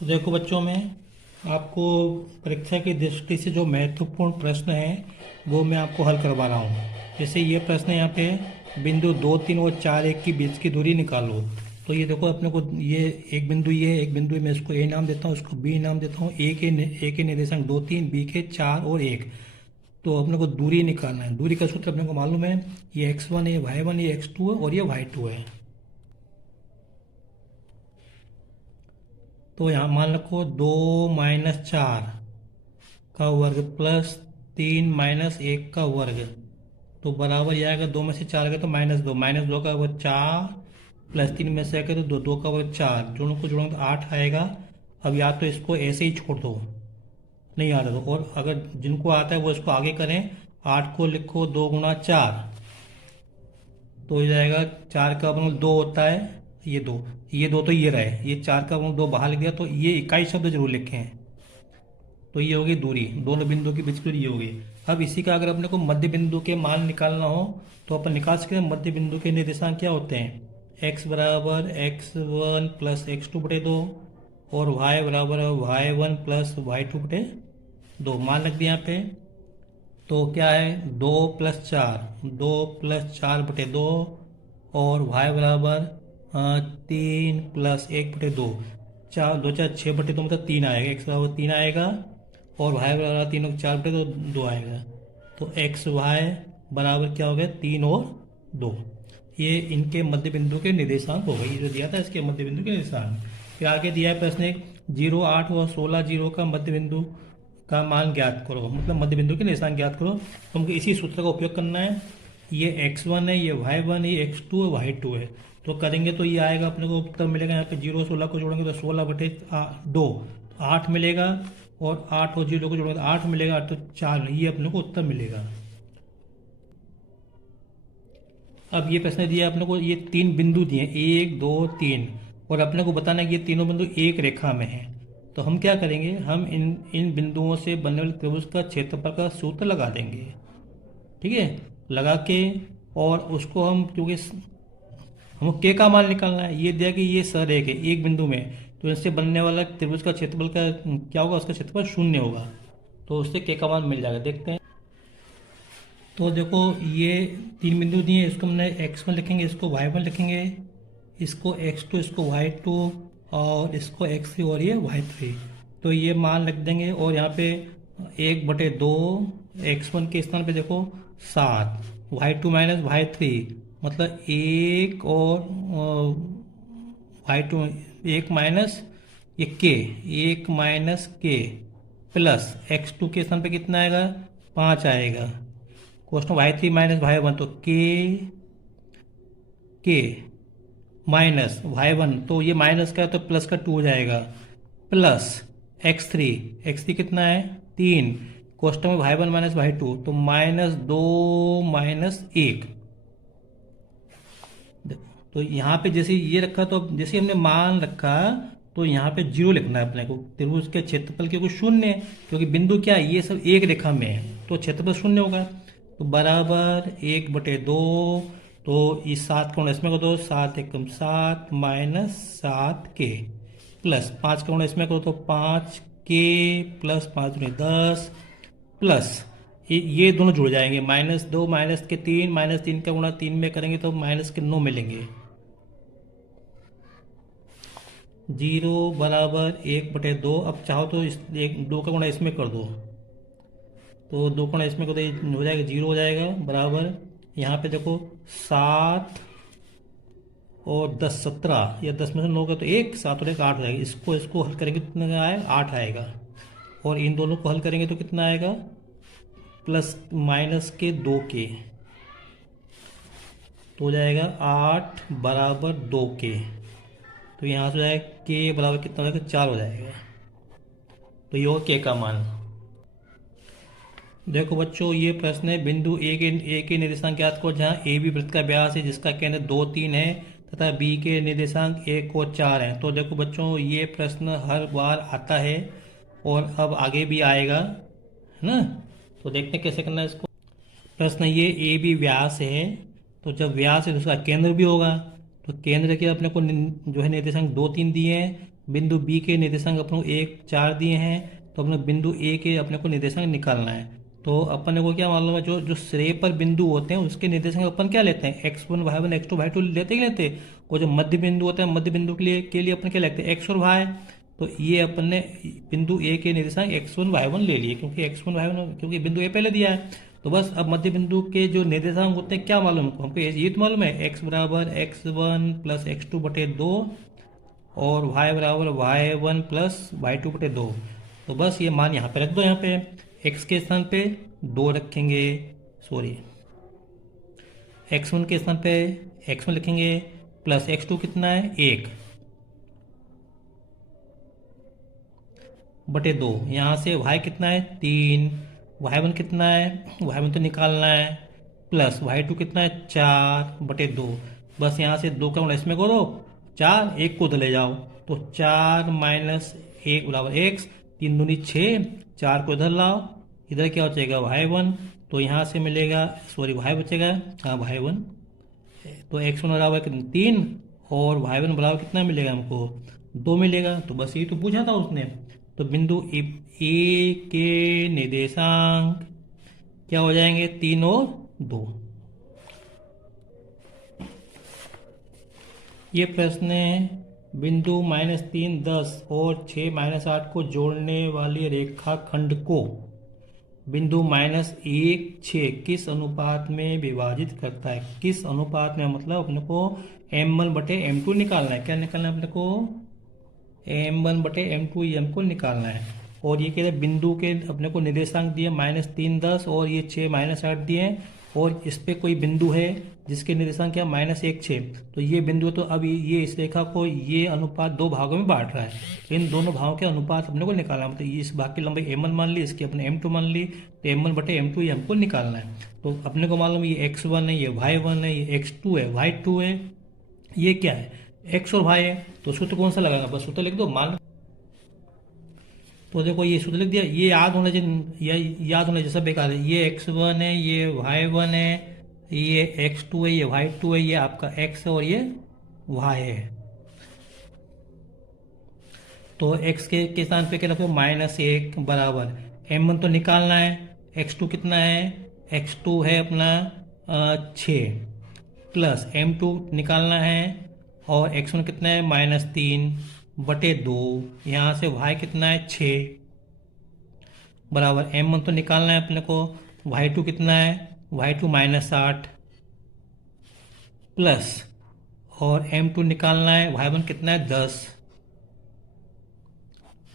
तो देखो बच्चों में आपको परीक्षा की दृष्टि से जो महत्वपूर्ण प्रश्न है वो मैं आपको हल करवा रहा हूँ। जैसे ये प्रश्न यहाँ पे बिंदु 2, 3 और 4, 1 की बीच की दूरी निकालो। तो ये देखो अपने को ये एक बिंदु ये है, एक बिंदु है, मैं इसको ए नाम देता हूँ, इसको बी नाम देता हूँ। ए के निर्देशांक 2, 3, बी के 4 और 1। तो अपने को दूरी निकालना है। दूरी का सूत्र अपने को मालूम है, ये x1 है, ये y1 है, ये x2 है और ये y2 है। तो यहाँ मान रखो 2-4 का वर्ग प्लस 3-1 का वर्ग, तो बराबर ये आएगा 2 में से 4 गया तो -2, -2 का वर्ग 4 प्लस 3 में से आएगा तो 2, 2 का वर्ग 4, दोनों को जोड़ेंगे तो 8 आएगा। अब या तो इसको ऐसे ही छोड़ दो, नहीं आता तो, और अगर जिनको आता है वो इसको आगे करें। 8 को लिखो 2 × 4, तो हो जाएगा 4 का वर्ग 2 होता है, ये दो तो ये रहे, ये 4 का वर्ग 2 बाहर लिख दिया, तो ये इकाई शब्द जरूर लिखें। तो ये होगी दूरी, दोनों बिंदुओं के बीच की दूरी ये होगी। अब इसी का अगर अपने को मध्य बिंदु के मान निकालना हो तो अपन निकाल सकते हैं। मध्य बिंदु के निर्देशांक क्या होते हैं, x बराबर x1 प्लस x2/2 और y बराबर y1 प्लस y2/2। मान रख दिया यहाँ पे। तो क्या है, 2+4/2 और y बराबर 3+1/2। 4×2=6/2 मतलब 3 आएगा, x बराबर 3 आएगा और y बराबर 3 और 4/2 2 आएगा। तो एक्स वाई बराबर क्या हो गया, 3 और 2। ये इनके मध्य बिंदु के निर्देशांक हो गए, ये जो दिया था इसके मध्य बिंदु के निर्देशांक। फिर आगे दिया है प्रश्न एक, 0, 8 और 16 जीरो का मध्य बिंदु का मान ज्ञात करो, मतलब मध्य बिंदु के निर्देशांक ज्ञात करो। तो हमको इसी सूत्र का उपयोग करना है। ये x1 है, ये y1 है, ये x2 है, y2 है। तो करेंगे तो ये आएगा अपने को उत्तर मिलेगा, यहाँ पे 0 16 को जोड़ेंगे तो 16/2 8 मिलेगा, और 8 और 0 को जोड़ेंगे तो 8 मिलेगा, तो 4, ये अपने को उत्तर मिलेगा। अब ये प्रश्न दिया अपने को, ये 3 बिंदु दिए 1 2 3, और अपने को बताना है कि ये तीनों बिंदु एक रेखा में हैं। तो हम क्या करेंगे, हम इन इन बिंदुओं से बनने वाले त्रिभुज का क्षेत्रफल का सूत्र लगा देंगे। ठीक है, लगा के, और उसको हम, क्योंकि हमको के का मान निकालना है, ये दिया कि ये सरेख है एक बिंदु में, तो इससे बनने वाला त्रिभुज का क्षेत्रफल का क्या होगा, उसका क्षेत्रफल 0 होगा। तो उससे के का मान मिल जाएगा, देखते हैं। तो देखो ये 3 बिंदु दिए, इसको हमने x1 लिखेंगे, इसको y1 लिखेंगे, इसको x2, इसको y2, और इसको x3 और ये y3। तो ये मान रख देंगे, और यहाँ पे 1/2 x1 के स्थान पे देखो 7, y2 माइनस y3 मतलब 1, और y2 1 माइनस ये k, 1 minus k plus x2 के स्थान पे कितना आएगा, 5 आएगा। क्वेश्चन y3 माइनस y1, तो k माइनस y1, तो ये माइनस का है तो प्लस का 2 हो जाएगा, प्लस x3 कितना है 3, क्वेश्चन में y1 माइनस y2, तो -2 -1। तो यहाँ पे जैसे ये रखा, तो जैसे हमने मान रखा, तो यहाँ पे 0 लिखना है अपने को। त्रिभुज के क्षेत्रफल क्योंकि 0 है, क्योंकि बिंदु क्या है, ये सब एक रेखा में है, तो क्षेत्रफल 0 होगा। तो बराबर 1/2, तो इस 7 का गुणा इसमें कर दो, 7 एकम 7 माइनस 7k, प्लस 5 का गुणा इसमें करो तो 5k प्लस 5 दूनी 10, प्लस ये दोनों जुड़ जाएंगे, -2 -3, -3 का गुणा 3 में करेंगे तो -9 मिलेंगे। 0 बराबर 1/2। अब चाहो तो इस 2 का गुणा इसमें कर दो, तो 2 गुणा इसमें कर दो, ये हो जाएगा 0 हो जाएगा, बराबर यहाँ पे देखो 7 और 10 17, या 10 में से 9 का तो 1, 7 और 1 8 हो जाएगा। इसको हल करेंगे तो कितना आएगा, 8 आएगा, और इन दोनों को हल करेंगे तो कितना आएगा, प्लस माइनस के 2k, तो हो जाएगा 8 बराबर 2k। तो यहाँ से हो जाएगा k बराबर कितना हो जाएगा, 4 हो जाएगा। तो ये हो k का मान। देखो बच्चों, ये प्रश्न है, बिंदु ए के निर्देशांक ज्ञात करो जहाँ ए बी वृत्त का व्यास है जिसका केंद्र 2 3 है तथा बी के निर्देशांक 1 और 4 हैं। तो देखो बच्चों, ये प्रश्न हर बार आता है और अब आगे भी आएगा, है ना। तो देखते हैं कैसे करना है इसको। प्रश्न ये ए बी व्यास है, तो जब व्यास है तो उसका केंद्र भी होगा, तो केंद्र के अपने को जो है निर्देशांक 2 3 दिए हैं, बिंदु बी के निर्देशांक अपने को 1 4 दिए हैं, तो अपने बिंदु ए के अपने को निर्देशांक निकालना है। तो अपने को क्या मालूम है, जो जो श्रेय पर बिंदु होते हैं उसके निर्देशांक अपन क्या लेते हैं, x1 y1 x2 y2 लेते ही लेते। और जो मध्य बिंदु होता है, मध्य बिंदु के लिए अपन क्या लेते हैं, x और y। तो ये अपन ने बिंदु ए के निर्देशांक x1 y1 ले लिए, क्योंकि x1 y1 क्योंकि बिंदु ए पहले दिया है। तो बस अब मध्य बिंदु के जो निर्देशांक होते हैं क्या मालूम है हमको, ये तो मालूम है x बराबर x1 प्लस x2 बटे 2 और y बराबर y1 प्लस y2 बटे 2। तो बस ये मान यहाँ पे रख दो, यहाँ पे x के स्थान पे 2 रखेंगे, सॉरी x1 के स्थान पे x1 लिखेंगे प्लस x2 कितना है 1 बटे 2, यहाँ से y कितना है 3, y1 कितना है, y1 तो निकालना है, प्लस y2 कितना है 4 बटे 2। बस यहाँ से 2 का गुणा इसमें करो, 4 1 को उधर ले जाओ, तो 4 माइनस 1 बराबर x, 3 दूनी 6, 4 को इधर लाओ, इधर क्या बचेगा y1, तो यहाँ से मिलेगा सॉरी y बचेगा, हाँ y1, तो x1 बराबर 3 और y1 बराबर कितना मिलेगा हमको 2 मिलेगा। तो बस ये तो पूछा था उसने। तो बिंदु ए के निर्देशांक क्या हो जाएंगे 3 और 2। ये प्रश्न है, बिंदु -3 10 और 6 -8 को जोड़ने वाली रेखाखंड को बिंदु -1 6 किस अनुपात में विभाजित करता है। किस अनुपात में, मतलब अपने को m1 बटे m2 निकालना है। क्या निकालना है अपने को, m1 बटे m2 m को निकालना है। और ये कहते हैं बिंदु के अपने को निर्देशांक दिए -3 10 और ये 6 -8 दिए, और इस पे कोई बिंदु है जिसके निर्देशांक क्या -1 6। तो ये बिंदु, तो अब ये इस रेखा को ये अनुपात 2 भागों में बांट रहा है। इन दोनों भागों के अनुपात अपने को निकालना है। मतलब ये इस भाग की लंबाई m1 मान ली, इसकी अपने m2 मान ली, तो m1 बटे m2 ये हमको निकालना है। तो अपने को मालूम है ये x1 है, ये y1 है, ये x2 है, y2 है, ये क्या है x और y है। तो सूत्र कौन सा लगाएगा, बस सूत्र लिख दो मान। तो देखो ये सूत्र लिख दिया, ये याद होना चाहिए, याद होना जैसा बेकार है। ये x1 है, ये y1 है, ये x2 है, ये y2 है, ये आपका x है और ये y है। तो x के स्थान पे क्या रखो -1 बराबर m1 तो निकालना है, x2 कितना है, x2 है अपना 6 प्लस m2 निकालना है, और x1 कितना है -3 बटे 2, यहाँ से y कितना है 6 बराबर m1 तो निकालना है अपने को, y2 कितना है y2 -8 प्लस और m2 निकालना है, y1 कितना है 10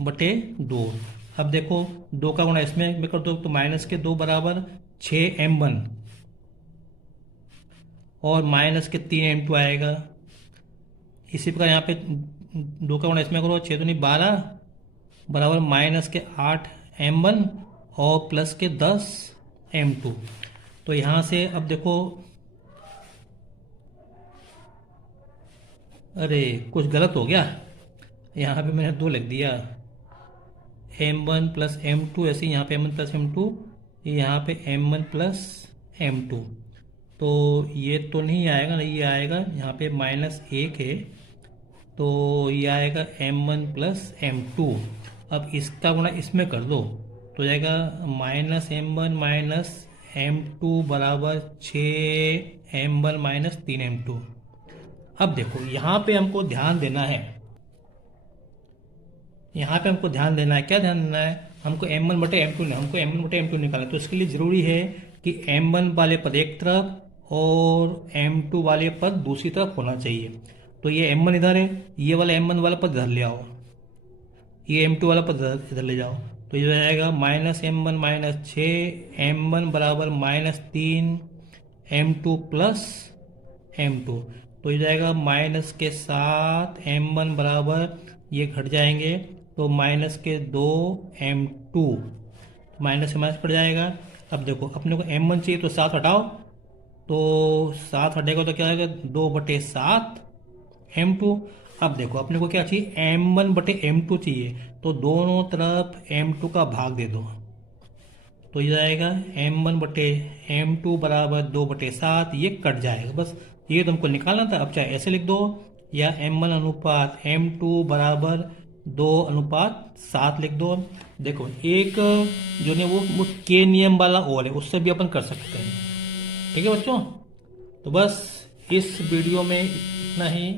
बटे 2। अब देखो 2 का गुणा इसमें कर दो, तो माइनस के 2 बराबर 6m1 और माइनस के 3m2 आएगा। इसी प्रकार यहाँ पे 2 का गुणा इसमें करो, 6 दूनी 12 बराबर माइनस के 8m1 और प्लस के 10m2। तो यहाँ से अब देखो, अरे कुछ गलत हो गया, यहाँ पे मैंने 2 लिख दिया, m1 प्लस m2, ऐसे यहाँ पे m1 प्लस m2, यहाँ पे m1 प्लस m2। तो ये तो नहीं आएगा ना, ये आएगा यहाँ पे -1 है, तो ये आएगा m1 प्लस m2। अब इसका गुणा इसमें कर दो, तो जाएगा -m1 माइनस m2 बराबर 6m1 माइनस 3m2। अब देखो यहाँ पे हमको ध्यान देना है, यहाँ पे हमको ध्यान देना है, क्या ध्यान देना है, हमको m1 बटे m2 हमको m1 बटे m2 निकालना है। तो इसके लिए ज़रूरी है कि m1 वाले पद एक तरफ और m2 वाले पद दूसरी तरफ होना चाहिए। तो ये m1 इधर है, ये वाला m1 वाला पद इधर ले आओ, ये m2 वाला पद इधर ले जाओ, तो ये जाएगा -m1 माइनस 6m1 बराबर -3m2 प्लस m2। तो ये जाएगा माइनस के 7m1 बराबर, ये घट जाएंगे तो माइनस के 2m2, माइनस से माइनस पड़ जाएगा। अब देखो अपने को m1 चाहिए तो 7 हटाओ, तो 7 हटेगा तो क्या आएगा 2 बटे 7 m2। अब देखो अपने को क्या चाहिए m1 बटे m2 चाहिए, तो दोनों तरफ m2 का भाग दे दो, तो ये जाएगा m1 बटे m2 बराबर 2 बटे 7, ये कट जाएगा। बस ये तुमको निकालना था। अब चाहे ऐसे लिख दो या m1 अनुपात m2 बराबर 2:7 लिख दो। देखो एक जो ने वो के नियम वाला और है, उससे भी अपन कर सकते हैं। ठीक है बच्चों, तो बस इस वीडियो में इतना ही।